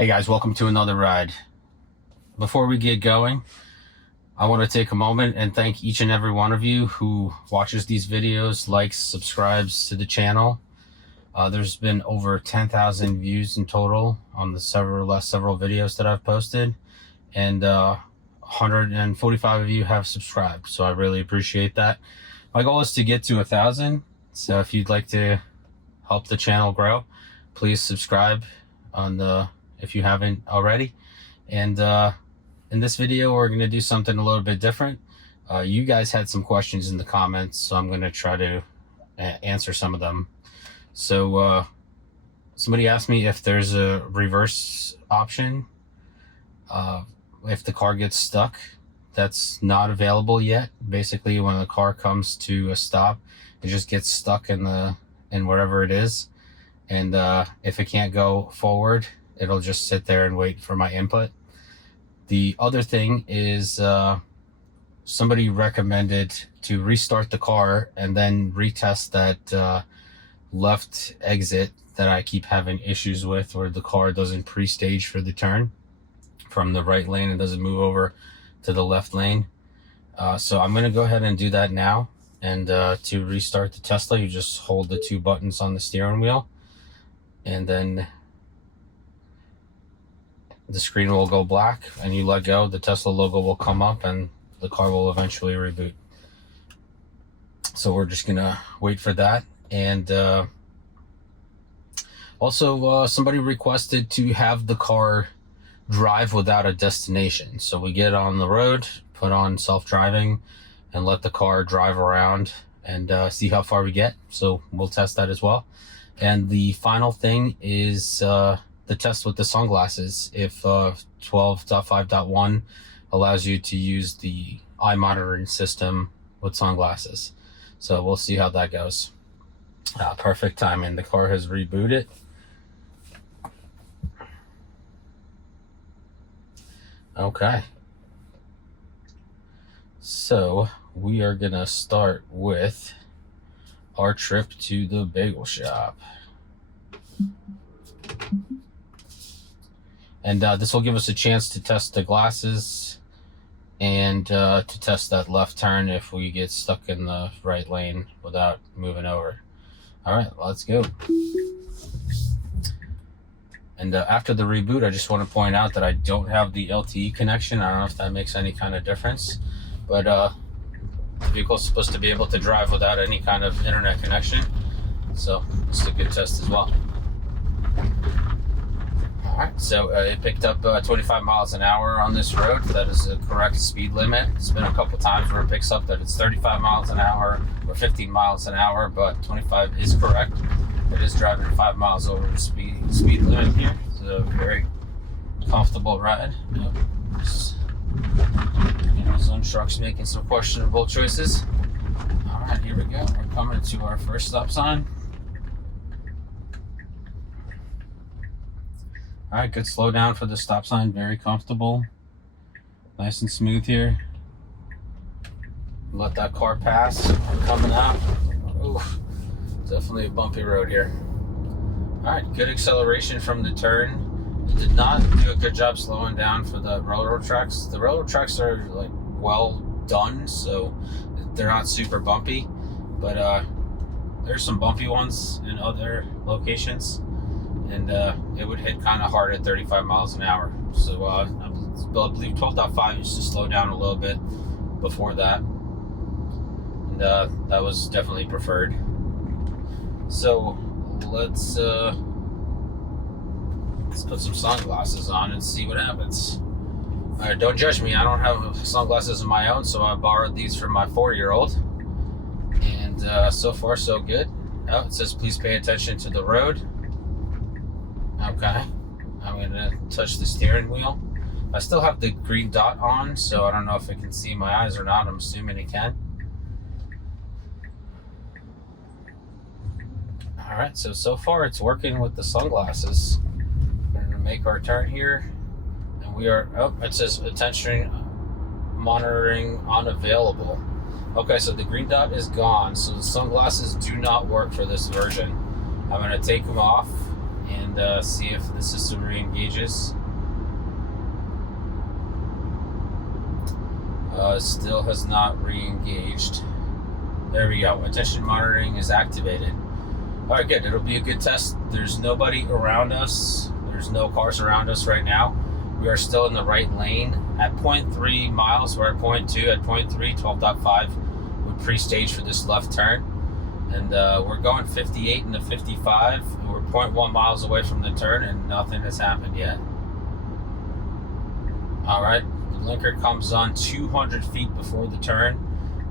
Hey guys, welcome to another ride. Before we get going, I want to take a moment and thank each and every one of you who watches these videos, likes, subscribes to the channel. There's been over 10,000 views in total on the last several videos that I've posted, and 145 of you have subscribed, so I really appreciate that. My goal is to get to 1,000, so if you'd like to help the channel grow, please subscribe if you haven't already. And in this video, we're going to do something a little bit different. You guys had some questions in the comments, so I'm going to try to answer some of them. So somebody asked me if there's a reverse option if the car gets stuck. That's not available yet. Basically, when the car comes to a stop, it just gets stuck in wherever it is, and if it can't go forward, it'll just sit there and wait for my input. The other thing is somebody recommended to restart the car and then retest that left exit that I keep having issues with, where the car doesn't pre-stage for the turn from the right lane and doesn't move over to the left lane. So I'm going to go ahead and do that now. And to restart the Tesla, you just hold the two buttons on the steering wheel, and then the screen will go black, and you let go, the Tesla logo will come up, and the car will eventually reboot. So we're just gonna wait for that. And also somebody requested to have the car drive without a destination. So we get on the road, put on self-driving, and let the car drive around and see how far we get. So we'll test that as well. And the final thing is the test with the sunglasses. If 12.5.1 allows you to use the eye monitoring system with sunglasses. So we'll see how that goes. Perfect timing. The car has rebooted. Okay. So we are gonna start with our trip to the bagel shop. And this will give us a chance to test the glasses and to test that left turn if we get stuck in the right lane without moving over. All right, let's go. And after the reboot, I just want to point out that I don't have the LTE connection. I don't know if that makes any kind of difference, but the vehicle's supposed to be able to drive without any kind of internet connection. So it's a good test as well. Alright, so it picked up 25 miles an hour on this road. That is the correct speed limit. It's been a couple times where it picks up that it's 35 miles an hour or 15 miles an hour, but 25 is correct. It is driving 5 miles over the speed limit here. It's a very comfortable ride. Yep. Zone truck's making some questionable choices. Alright, here we go. We're coming to our first stop sign. All right, good slowdown for the stop sign. Very comfortable, nice and smooth here. Let that car pass. We're coming out. Oof, definitely a bumpy road here. All right, good acceleration from the turn. It did not do a good job slowing down for the railroad tracks. The railroad tracks are like well done, so they're not super bumpy, but there's some bumpy ones in other locations. And it would hit kind of hard at 35 miles an hour. So I believe 12.5 used to slow down a little bit before that. And that was definitely preferred. So let's put some sunglasses on and see what happens. All right, don't judge me. I don't have sunglasses of my own, so I borrowed these from my 4-year-old. And so far, so good. Oh, it says, please pay attention to the road. Okay, I'm gonna touch the steering wheel. I still have the green dot on, so I don't know if it can see my eyes or not. I'm assuming it can. All right, so far it's working with the sunglasses. We're gonna make our turn here, and we are, oh, it says attention monitoring unavailable. Okay, so the green dot is gone, so the sunglasses do not work for this version. I'm gonna take them off and and see if the system re-engages. Still has not re-engaged. There we go. Attention monitoring is activated. All right, good. It'll be a good test. There's nobody around us. There's no cars around us right now. We are still in the right lane. At 0.3 miles, we're at 0.2. At 0.3, 12.5 would pre-stage for this left turn. And we're going 58 into 55. We're 0.1 miles away from the turn, and nothing has happened yet. All right, the blinker comes on 200 feet before the turn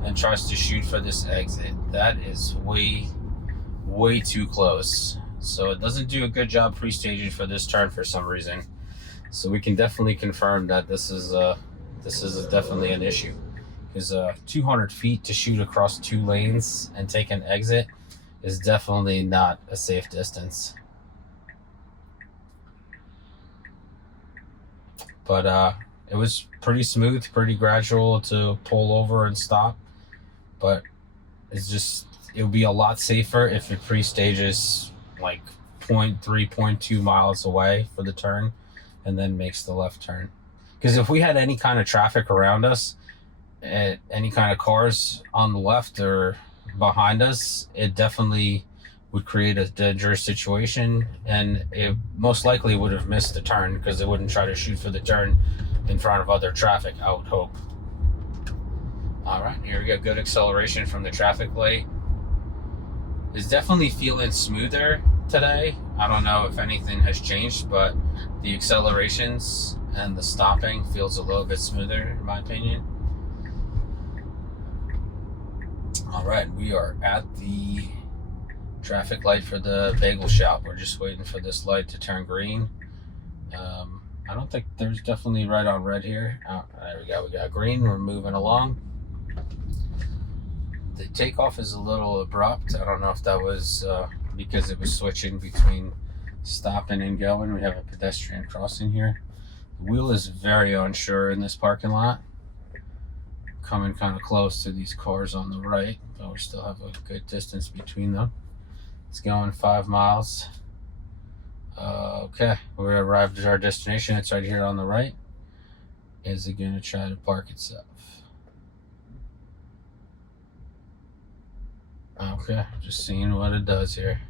and tries to shoot for this exit. That is way too close. So it doesn't do a good job pre-staging for this turn for some reason. So we can definitely confirm that this is definitely an issue, because 200 feet to shoot across 2 lanes and take an exit is definitely not a safe distance. But it was pretty smooth, pretty gradual to pull over and stop. But it would be a lot safer if it pre-stages like 0.3, 0.2 miles away for the turn and then makes the left turn. Because if we had any kind of traffic around us, any kind of cars on the left or behind us, it definitely would create a dangerous situation, and it most likely would have missed the turn because it wouldn't try to shoot for the turn in front of other traffic, I would hope. All right, here we go. Good acceleration from the traffic light. It's definitely feeling smoother today. I don't know if anything has changed, but the accelerations and the stopping feels a little bit smoother in my opinion. All right, we are at the traffic light for the bagel shop. We're just waiting for this light to turn green. I don't think there's definitely right on red here. Oh, there we go. We got green. We're moving along. The takeoff is a little abrupt. I don't know if that was because it was switching between stopping and going. We have a pedestrian crossing here. The wheel is very unsure in this parking lot. Coming kind of close to these cars on the right, but we still have a good distance between them. It's going 5 miles. Okay, we arrived at our destination. It's right here on the right. Is it going to try to park itself? Okay, just seeing what it does here.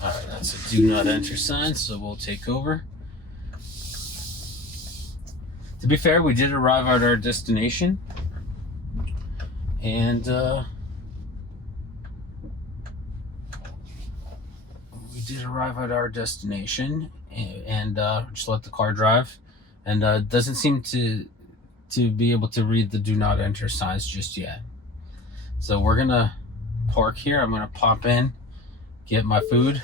All right, that's a do not enter sign, so we'll take over. To be fair, we did arrive at our destination, and just let the car drive, and doesn't seem to be able to read the do not enter signs just yet. So we're gonna park here. I'm gonna pop in, get my food,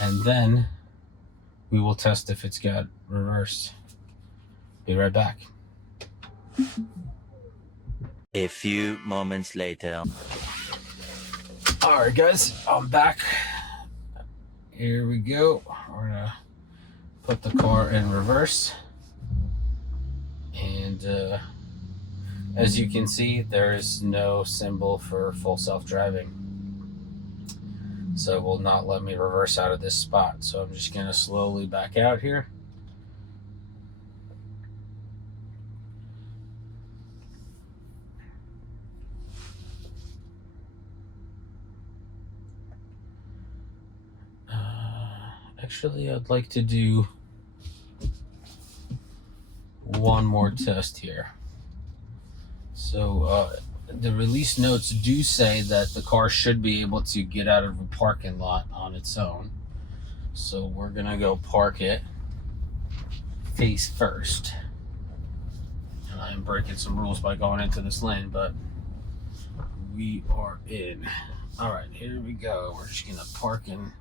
and then we will test if it's got reverse. Be right back. A few moments later. All right, guys, I'm back. Here we go. We're gonna put the car in reverse, and as you can see, there is no symbol for full self-driving, so it will not let me reverse out of this spot. So I'm just gonna slowly back out here. Actually, I'd like to do one more test here. So the release notes do say that the car should be able to get out of a parking lot on its own. So we're gonna go park it face first. And I'm breaking some rules by going into this lane, but we are in. All right, here we go. We're just gonna park in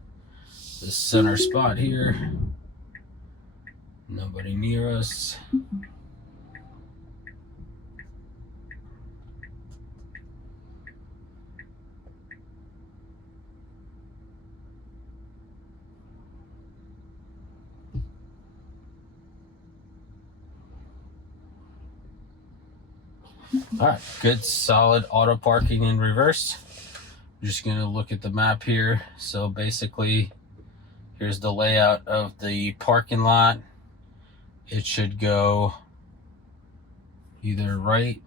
the center spot here. Nobody near us. All right, good solid auto parking in reverse. I'm just going to look at the map here. So basically, here's the layout of the parking lot. It should go either right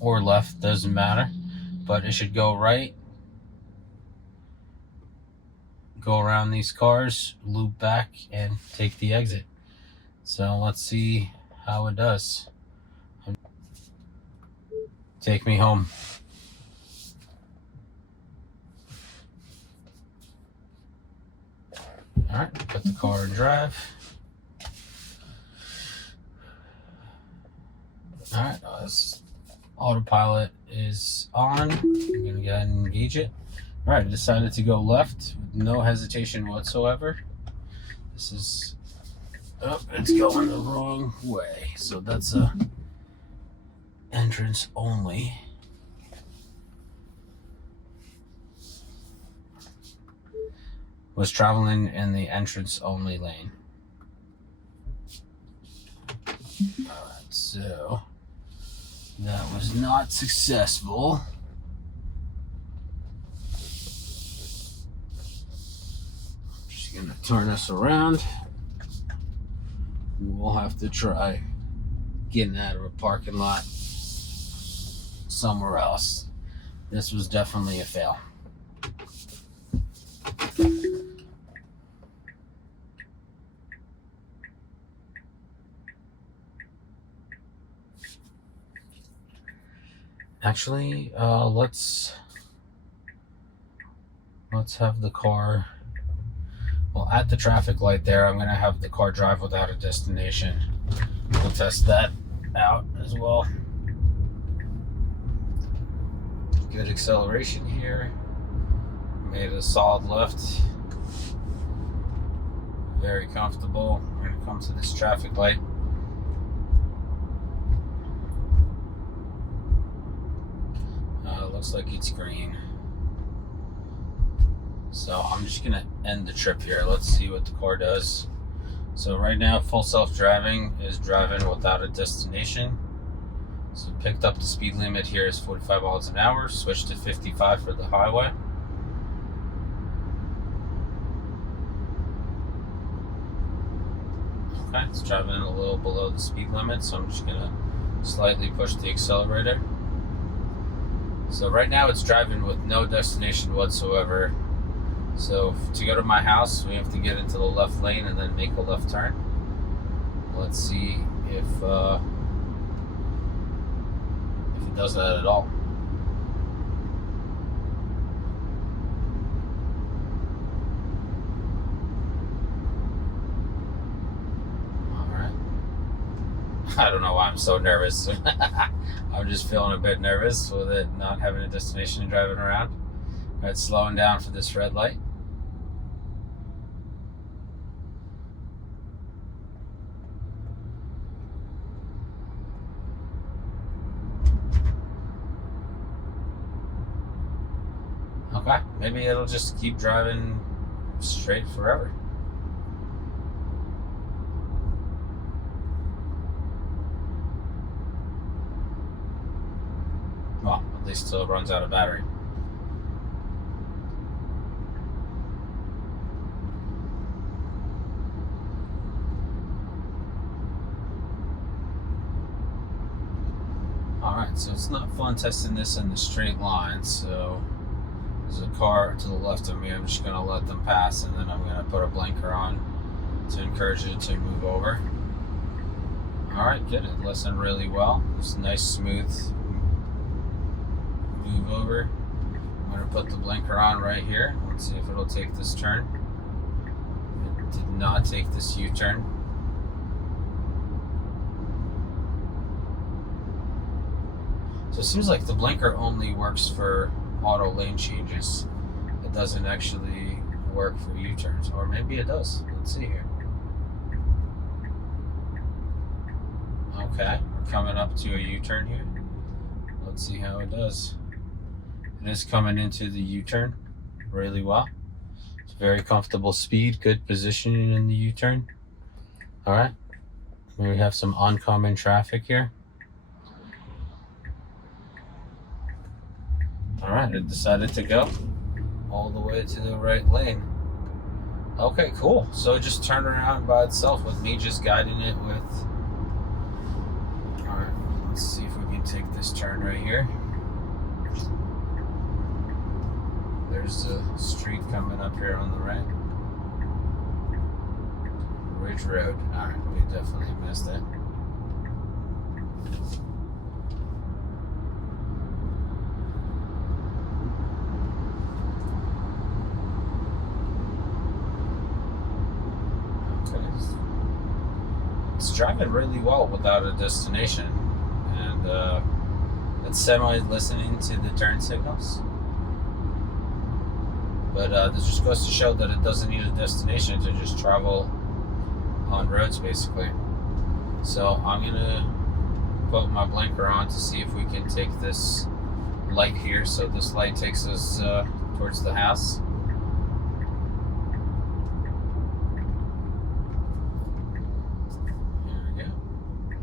or left, doesn't matter, but it should go right, go around these cars, loop back, and take the exit. So let's see how it does. Take me home. All right, put the car in drive. All right, autopilot is on. I'm gonna go ahead and engage it. All right, I decided to go left with no hesitation whatsoever. This is, oh, it's going the wrong way. So that's a entrance only. Was traveling in the entrance only lane. All right, so that was not successful. Just gonna turn us around. We'll have to try getting out of a parking lot somewhere else. This was definitely a fail. Actually, let's have the car, well, at the traffic light there, I'm gonna have the car drive without a destination. We'll test that out as well. Good acceleration here. Made a solid left. Very comfortable. We're gonna come to this traffic light. Looks like it's green. So I'm just gonna end the trip here. Let's see what the car does. So right now, full self-driving is driving without a destination. So picked up the speed limit here is 45 miles an hour. Switched to 55 for the highway. Okay, it's driving a little below the speed limit, so I'm just gonna slightly push the accelerator. So right now it's driving with no destination whatsoever. So to go to my house, we have to get into the left lane and then make a left turn. Let's see if it does that at all. I don't know why I'm so nervous. I'm just feeling a bit nervous with it not having a destination and driving around. All right, slowing down for this red light. Okay, maybe it'll just keep driving straight forever. Well, at least till it runs out of battery. Alright, so it's not fun testing this in the straight line, so there's a car to the left of me. I'm just going to let them pass, and then I'm going to put a blinker on to encourage it to move over. Alright, good. It listened really well. It's a nice, smooth move over. I'm going to put the blinker on right here. Let's see if it'll take this turn. It did not take this U-turn. So it seems like the blinker only works for auto lane changes. It doesn't actually work for U-turns, or maybe it does. Let's see here. Okay, we're coming up to a U-turn here. Let's see how it does. It is coming into the U-turn really well. It's very comfortable speed, good positioning in the U-turn. All right, we have some oncoming traffic here. All right, it decided to go. all the way to the right lane. Okay, cool. So it just turned around by itself with me just guiding it with... Alright, let's see if we can take this turn right here. There's a street coming up here on the right. Ridge Road. Alright, we definitely missed it. It's driving really well without a destination, and it's semi-listening to the turn signals. But this just goes to show that it doesn't need a destination to just travel on roads, basically. So I'm gonna put my blinker on to see if we can take this light here. So this light takes us towards the house.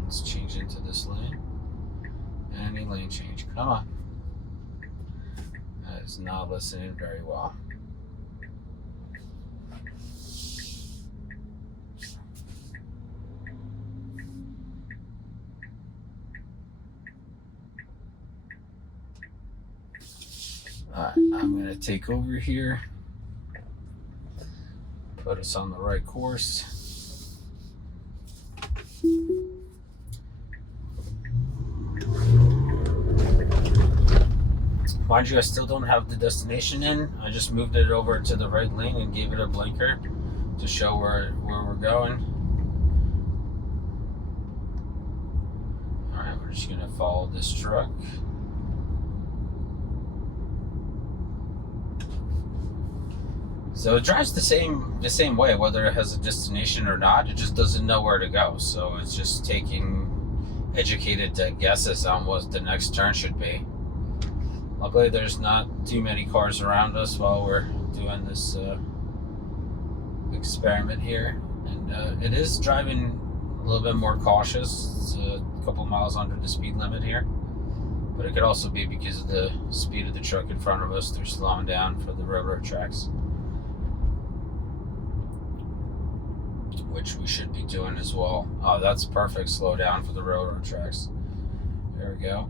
Let's change into this lane. Any lane change. Come on. That is not listening very well. Alright, I'm going to take over here. Put us on the right course. Mind you, I still don't have the destination in. I just moved it over to the right lane and gave it a blinker to show where we're going. Alright, we're just gonna follow this truck. So it drives the same way, whether it has a destination or not. It just doesn't know where to go. So it's just taking educated guesses on what the next turn should be. Luckily, there's not too many cars around us while we're doing this experiment here. And it is driving a little bit more cautious. It's a couple miles under the speed limit here. But it could also be because of the speed of the truck in front of us. They're slowing down for the railroad tracks, which we should be doing as well. Oh, that's perfect slowdown for the railroad tracks. There we go.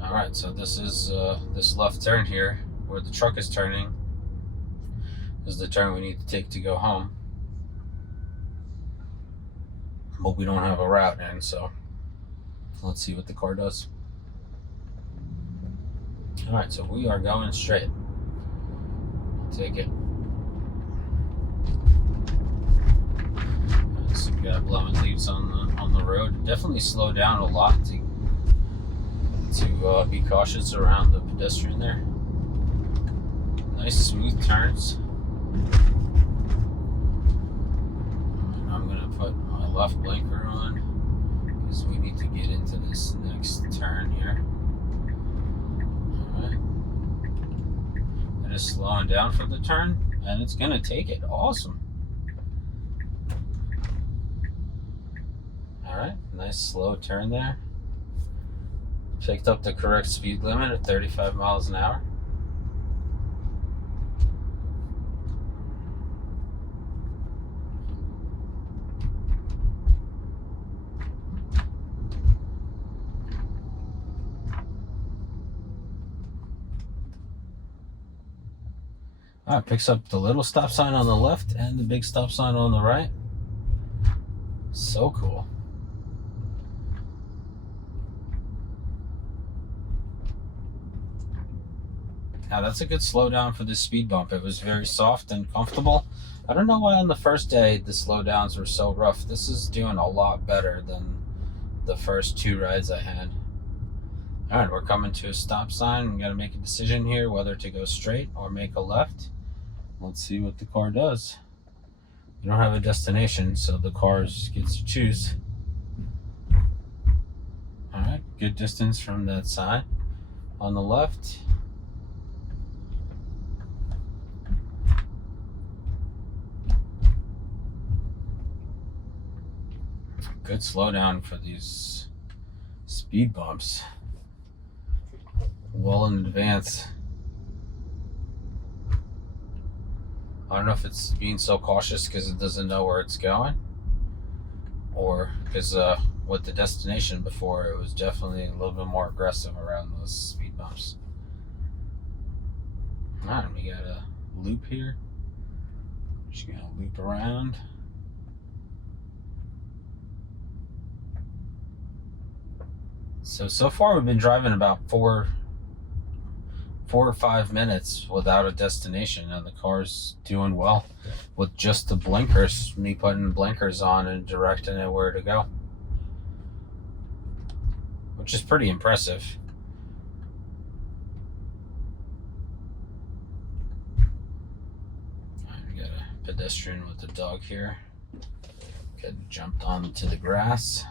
Alright, so this is this left turn here, where the truck is turning, is the turn we need to take to go home. But we don't have a route in, so let's see what the car does. Alright, so we are going straight. Take it. So we got blowing leaves on the road. Definitely slow down a lot to be cautious around the pedestrian there. Nice smooth turns. And I'm gonna put my left blinker on because we need to get into this next turn here. Alright. It is slowing down for the turn, and it's gonna take it. Awesome. Alright, nice slow turn there. Picked up the correct speed limit at 35 miles an hour. Alright, picks up the little stop sign on the left and the big stop sign on the right. So cool. Now that's a good slowdown for this speed bump. It was very soft and comfortable. I don't know why on the first day the slowdowns were so rough. This is doing a lot better than the first two rides I had. Alright, we're coming to a stop sign. We gotta make a decision here whether to go straight or make a left. Let's see what the car does. We don't have a destination, so the car gets to choose. Alright, good distance from that sign. On the left. Good slowdown for these speed bumps. well in advance. I don't know if it's being so cautious because it doesn't know where it's going, or because with the destination before, it was definitely a little bit more aggressive around those speed bumps. All right, we got a loop here. Just gonna loop around. So far we've been driving about four or 5 minutes without a destination, and the car's doing well with just the blinkers, me putting blinkers on and directing it where to go, which is pretty impressive. We got a pedestrian with the dog here. Kid jumped onto the grass.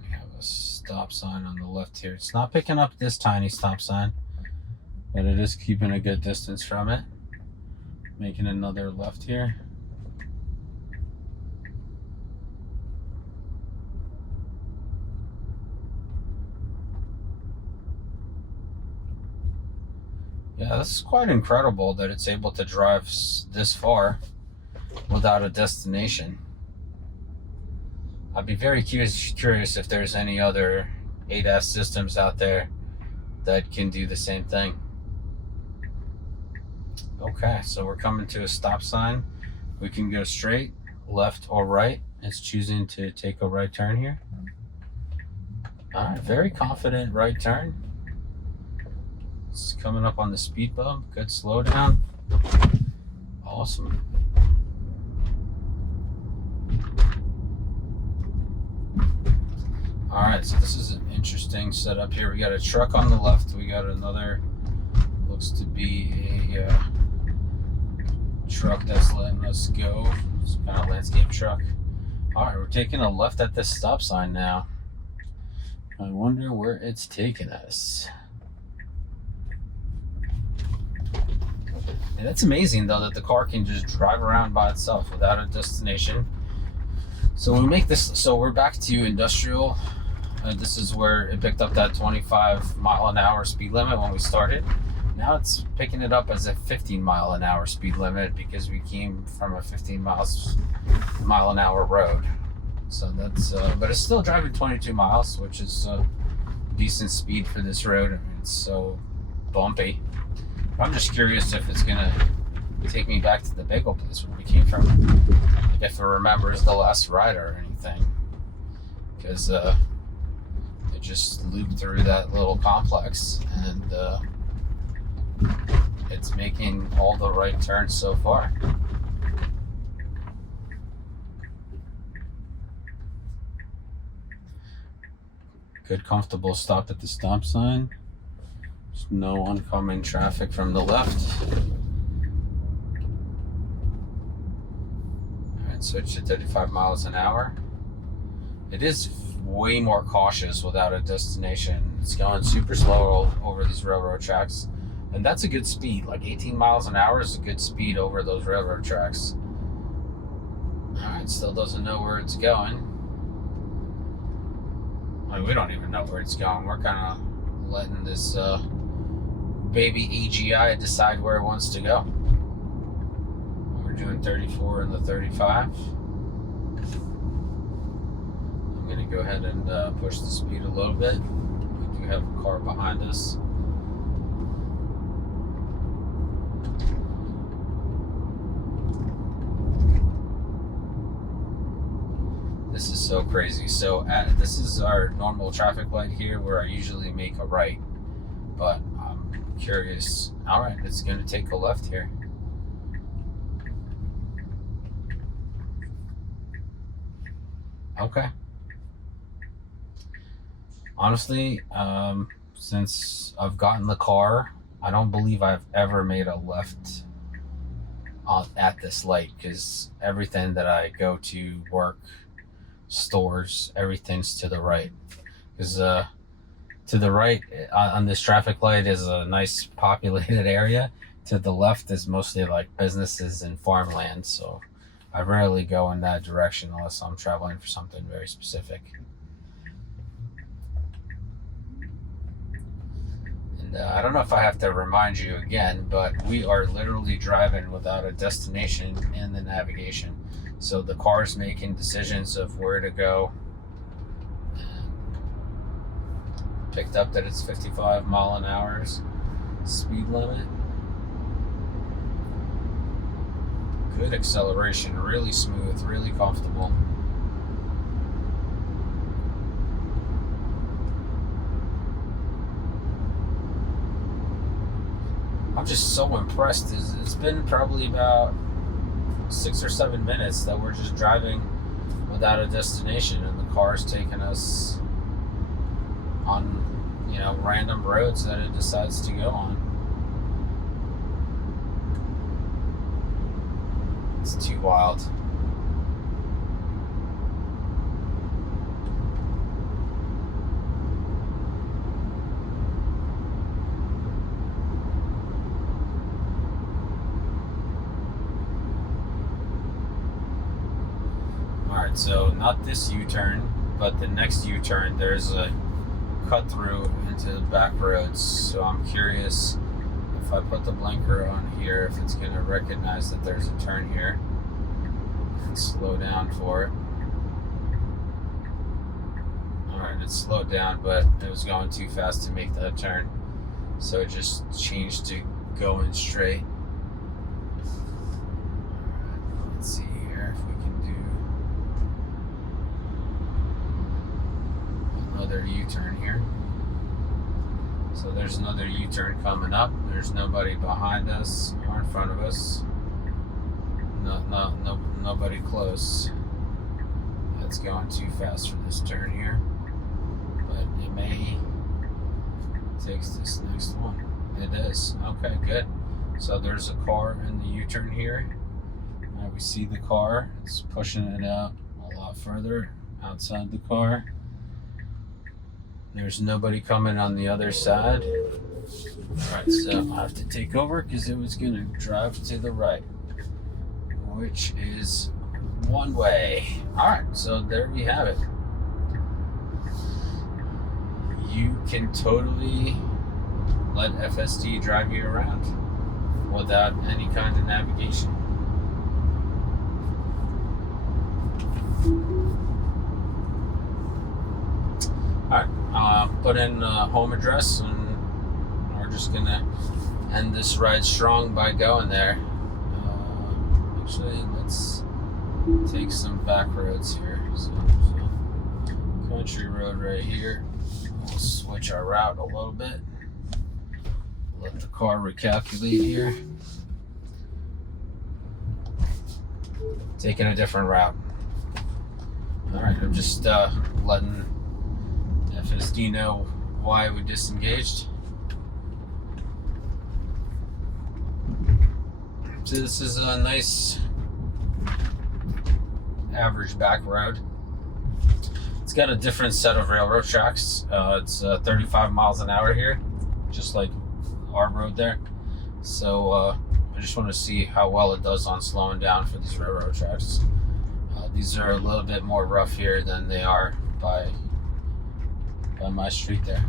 We have a stop sign on the left here. It's not picking up this tiny stop sign, but it is keeping a good distance from it. Making another left here. Yeah, this is quite incredible that it's able to drive this far without a destination. I'd be very curious if there's any other ADAS systems out there that can do the same thing. Okay, so we're coming to a stop sign. We can go straight, left, or right. It's choosing to take a right turn here. All right, very confident right turn. It's coming up on the speed bump. Good slowdown. Awesome. All right, so this is an interesting setup here. We got a truck on the left. We got another, looks to be a truck that's letting us go. It's kind of landscape truck. All right, we're taking a left at this stop sign now. I wonder where it's taking us. And that's amazing, though, that the car can just drive around by itself without a destination. So we make this, so we're back to industrial. This is where it picked up that 25-mile-an-hour speed limit when we started. Now it's picking it up as a 15-mile-an-hour speed limit because we came from a 15-mile-an-hour road. So that's, but it's still driving 22 miles, which is a decent speed for this road. I mean, it's so bumpy. I'm just curious if it's gonna take me back to the bagel place where we came from, like if it remembers the last ride or anything, because it just looped through that little complex, and it's making all the right turns so far. Good, comfortable stop at the stop sign. There's no oncoming traffic from the left. All right, switch to 35 miles an hour. It is way more cautious without a destination. It's going super slow over these railroad tracks, and that's a good speed. Like 18 miles an hour is a good speed over those railroad tracks. All right, still doesn't know where it's going. I mean, we don't even know where it's going. We're kind of letting this baby AGI decide where it wants to go. We're doing 34 in the 35. I'm going to go ahead and push the speed a little bit. We do have a car behind us. This is so crazy. So this is our normal traffic light here where I usually make a right, but I'm curious. All right, it's going to take a left here. Okay. Honestly, since I've gotten the car, I don't believe I've ever made a left at this light, because everything that I go to work, stores, everything's to the right, because to the right on this traffic light is a nice populated area. To the left is mostly like businesses and farmland, so I rarely go in that direction unless I'm traveling for something very specific. And I don't know if I have to remind you again, but we are literally driving without a destination in the navigation. So the car's making decisions of where to go. Picked up that it's 55 mile an hour speed limit. Good acceleration, really smooth, really comfortable. I'm just so impressed. It's been probably about 6 or 7 minutes that we're just driving without a destination, and the car's taking us on, you know, random roads that it decides to go on. It's too wild. Alright, so not this U-turn, but the next U-turn, there's a cut through into the back roads. So I'm curious if I put the blinker on here, if it's going to recognize that there's a turn here and slow down for it. Alright, it slowed down, but it was going too fast to make that turn, so it just changed to going straight. Alright, let's see here if we can do another U-turn here. So there's another U-turn coming up. There's nobody behind us or in front of us. Nobody close. That's going too fast for this turn here, but it may take this next one. It is. Okay, good. So there's a car in the U-turn here. Now we see the car. It's pushing it out a lot further outside the car. There's nobody coming on the other side. Alright, so I have to take over because it was going to drive to the right, which is one way. Alright, so there we have it. You can totally let FSD drive you around without any kind of navigation. Alright, put in home address, and we're just gonna end this ride strong by going there. Actually, let's take some back roads here. So country road right here. We'll switch our route a little bit. Let the car recalculate here. Taking a different route. Alright, I'm just letting FSD know why we disengaged. So this is a nice average back road. It's got a different set of railroad tracks. It's 35 miles an hour here, just like our road there. So I just want to see how well it does on slowing down for these railroad tracks. These are a little bit more rough here than they are by my street there.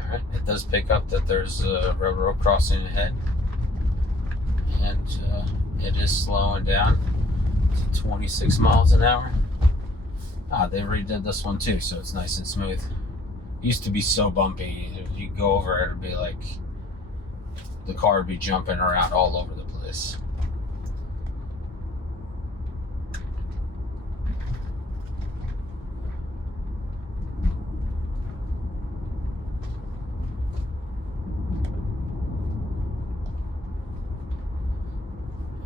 Alright, it does pick up that there's a railroad crossing ahead, and it is slowing down to 26 miles an hour. They redid this one too, so it's nice and smooth. It used to be so bumpy. If you go over it, it'd be like the car would be jumping around all over the place.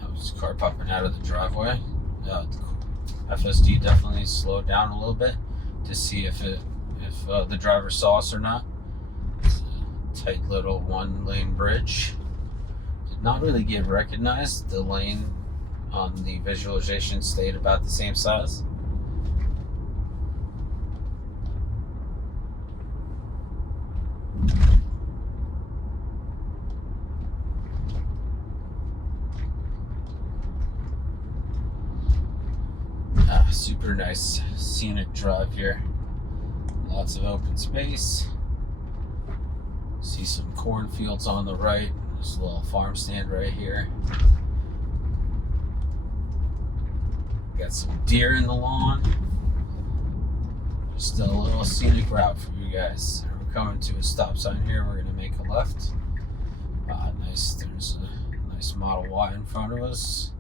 That was a car popping out of the driveway. FSD definitely slowed down a little bit to see if the driver saw us or not. It's a tight little one-lane bridge. Did not really get recognized. The lane on the visualization stayed about the same size. Super nice scenic drive here. Lots of open space. See some cornfields on the right. There's a little farm stand right here. Got some deer in the lawn. Just a little scenic route for you guys. We're coming to a stop sign here. We're going to make a left. Nice. There's a nice Model Y in front of us.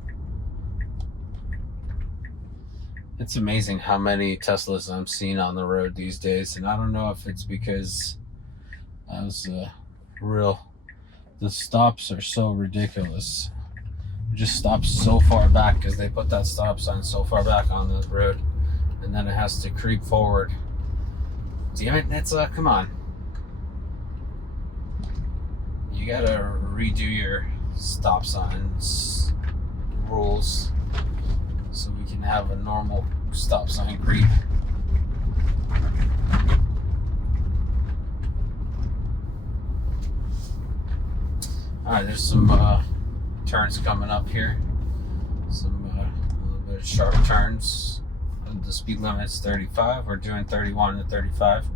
It's amazing how many Teslas I'm seeing on the road these days, and I don't know if it's because the stops are so ridiculous. It just stops so far back because they put that stop sign so far back on the road, and then it has to creep forward. Damn it, it's come on. You gotta redo your stop signs rules so we can have a normal stop sign creep. Alright, there's some turns coming up here. Some a little bit of sharp turns. The speed limit's 35. We're doing 31 to 35,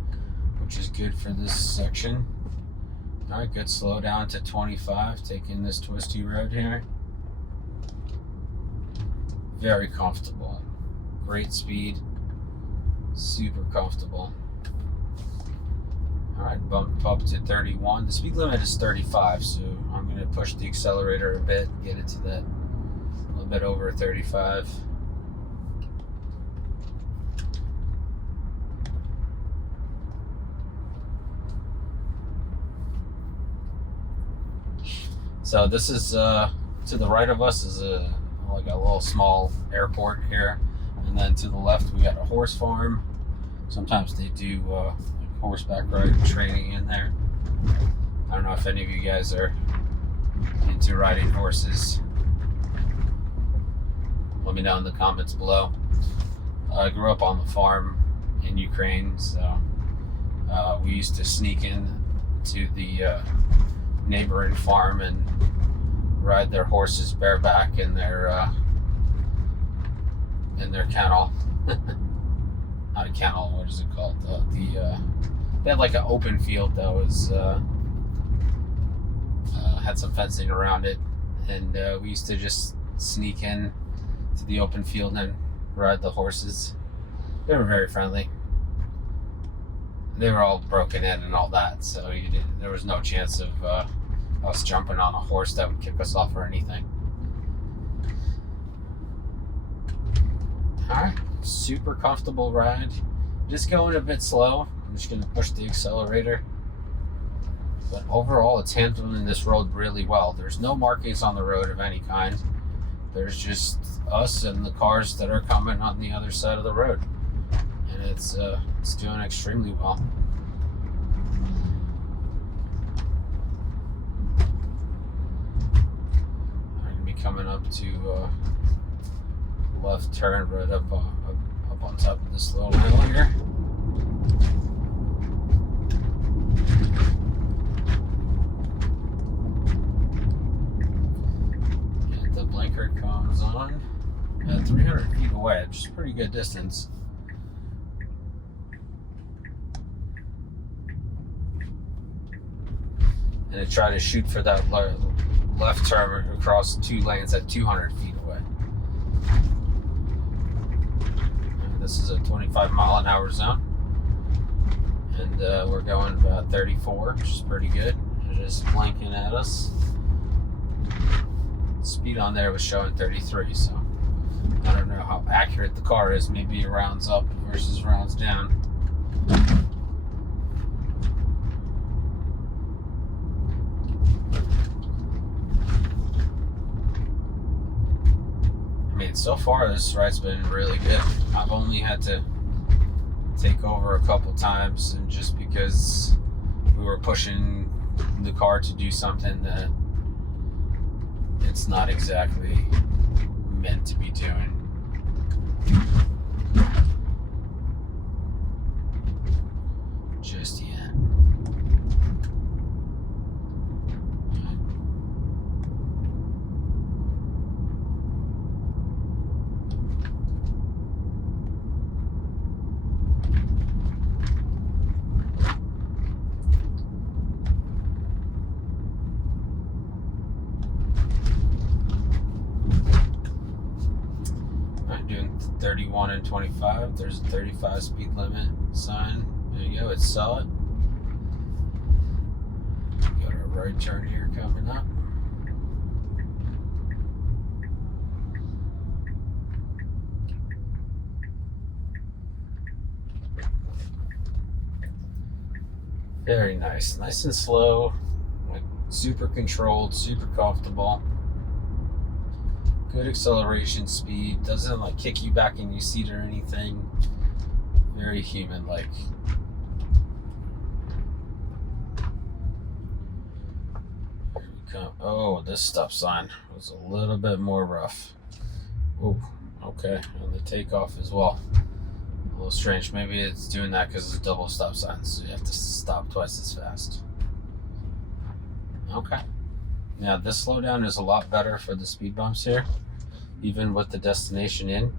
which is good for this section. Alright, good slow down to 25, taking this twisty road here. Very comfortable. Great speed. Super comfortable. Alright, bump up to 31. The speed limit is 35, so I'm going to push the accelerator a bit, get it to that a little bit over 35. So this is, to the right of us is like a little small airport here. And then to the left we got a horse farm. Sometimes they do like horseback riding training in there. I don't know if any of you guys are into riding horses. Let me know in the comments below. I grew up on the farm in Ukraine, so we used to sneak in to the neighboring farm and ride their horses bareback in their kennel. Not a kennel, what is it called? They had like an open field that was had some fencing around it, and we used to just sneak in to the open field and ride the horses. They were very friendly. They were all broken in and all that, so there was no chance of us jumping on a horse that would kick us off or anything. Alright, super comfortable ride. Just going a bit slow. I'm just going to push the accelerator. But overall, it's handling this road really well. There's no markings on the road of any kind. There's just us and the cars that are coming on the other side of the road. And it's doing extremely well. I'm going to be coming up to left turn right up on top of this little hill here. And the blinker comes on at 300 feet away, which is a pretty good distance. And I try to shoot for that left turn across 2 lanes at 200 feet away. This is a 25-mile-an-hour zone, and we're going about 34, which is pretty good. They're just blinking at us. Speed on there was showing 33, so I don't know how accurate the car is. Maybe it rounds up versus rounds down. So far this ride's been really good. I've only had to take over a couple times, and just because we were pushing the car to do something that it's not exactly meant to be doing. Just yet. I'm doing 31 and 25. There's a 35 speed limit sign. There you go, it's solid. Got our right turn here coming up. Very nice. Nice and slow. Like super controlled, super comfortable. Good acceleration speed. Doesn't like kick you back in your seat or anything. Very human-like. Here we come. Oh, this stop sign was a little bit more rough. Oh, okay. And the takeoff as well. A little strange. Maybe it's doing that because it's double stop signs, so you have to stop twice as fast. Okay. Now this slowdown is a lot better for the speed bumps here, even with the destination in.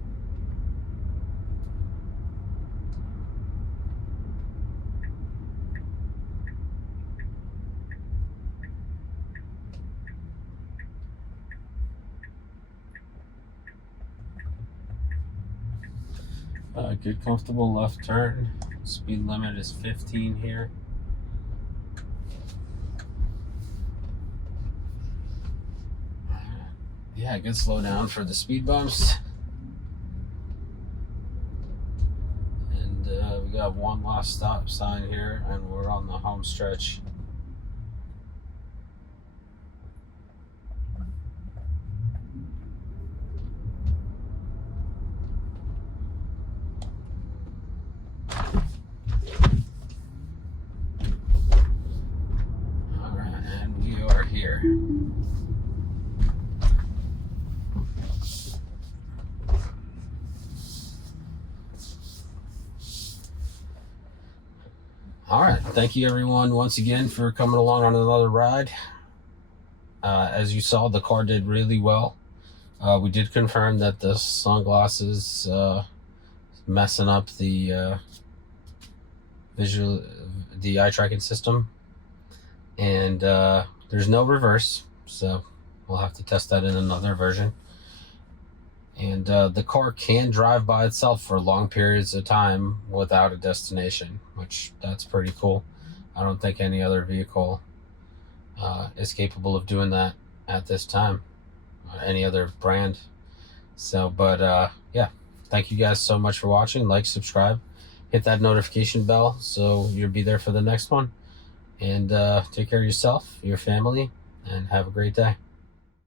Good comfortable left turn. Speed limit is 15 here. Yeah, good slowdown for the speed bumps. And we got one last stop sign here, and we're on the home stretch. All right, and we are here. All right, thank you everyone once again for coming along on another ride. As you saw, the car did really well. We did confirm that the sunglasses messing up the eye tracking system, and there's no reverse, so we'll have to test that in another version. And the car can drive by itself for long periods of time without a destination, which that's pretty cool. I don't think any other vehicle is capable of doing that at this time, any other brand. So, but yeah, thank you guys so much for watching. Like, subscribe, hit that notification bell so you'll be there for the next one. And take care of yourself, your family, and have a great day.